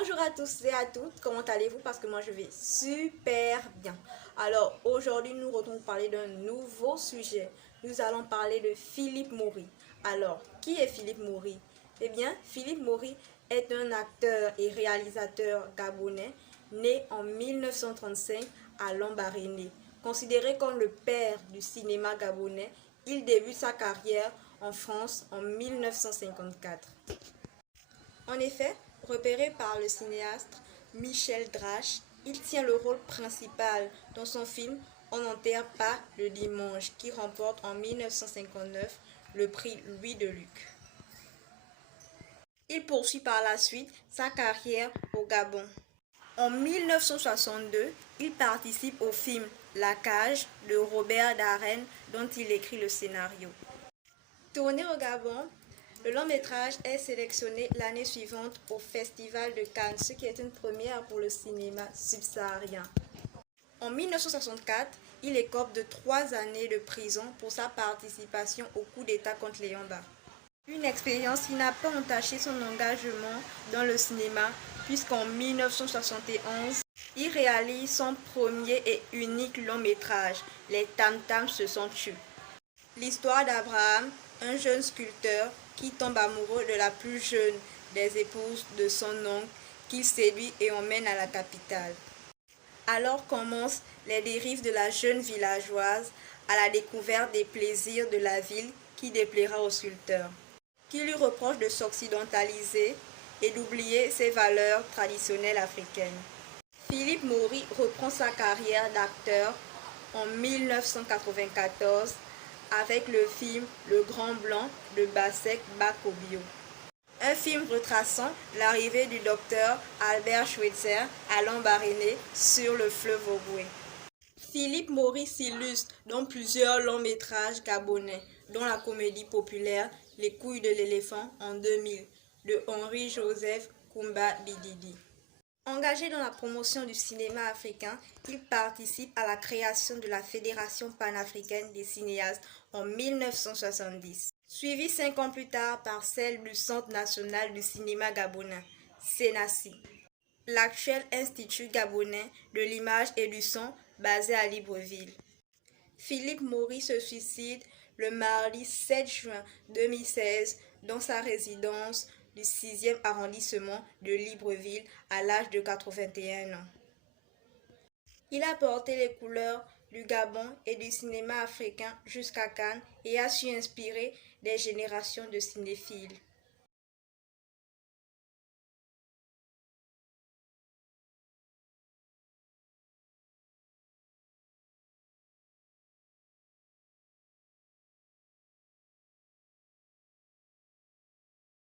Bonjour à tous et à toutes, comment allez-vous? Parce que moi je vais super bien. Alors aujourd'hui nous retrouvons parler d'un nouveau sujet. Nous allons parler de Philippe Maury. Alors, qui est Philippe Maury? Eh bien, Philippe Maury est un acteur et réalisateur gabonais né en 1935 à Lambaréné. Considéré comme le père du cinéma gabonais, il débute sa carrière en France en 1954. En effet, repéré par le cinéaste Michel Drache, il tient le rôle principal dans son film On n'enterre pas le dimanche qui remporte en 1959 le prix Louis de Luc. Il poursuit par la suite sa carrière au Gabon. En 1962, il participe au film La Cage de Robert Daren dont il écrit le scénario. Tourné au Gabon, le long métrage est sélectionné l'année suivante au Festival de Cannes, ce qui est une première pour le cinéma subsaharien. En 1964, il écope de 3 années de prison pour sa participation au coup d'État contre Léon-Bas. Une expérience qui n'a pas entaché son engagement dans le cinéma, puisqu'en 1971, il réalise son premier et unique long métrage, Les Tam-Tams se sont tus. L'histoire d'Abraham, un jeune sculpteur qui tombe amoureux de la plus jeune des épouses de son oncle, qu'il séduit et emmène à la capitale. Alors commencent les dérives de la jeune villageoise à la découverte des plaisirs de la ville qui déplaira au sculpteur, qui lui reproche de s'occidentaliser et d'oublier ses valeurs traditionnelles africaines. Philippe Maury reprend sa carrière d'acteur en 1994 avec le film Le Grand Blanc de Basek Bakobio. Un film retraçant l'arrivée du docteur Albert Schweitzer à Lambaréné sur le fleuve Ogooué. Philippe Maury s'illustre dans plusieurs longs métrages gabonais, dont la comédie populaire Les couilles de l'éléphant en 2000 de Henri-Joseph Koumba Bididi. Engagé dans la promotion du cinéma africain, il participe à la création de la Fédération panafricaine des cinéastes en 1970, suivi 5 ans plus tard par celle du Centre national du cinéma gabonais, CNACI, l'actuel Institut gabonais de l'image et du son basé à Libreville. Philippe Maury se suicide le mardi 7 juin 2016 dans sa résidence du 6e arrondissement de Libreville à l'âge de 81 ans. Il a porté les couleurs du Gabon et du cinéma africain jusqu'à Cannes et a su inspirer des générations de cinéphiles.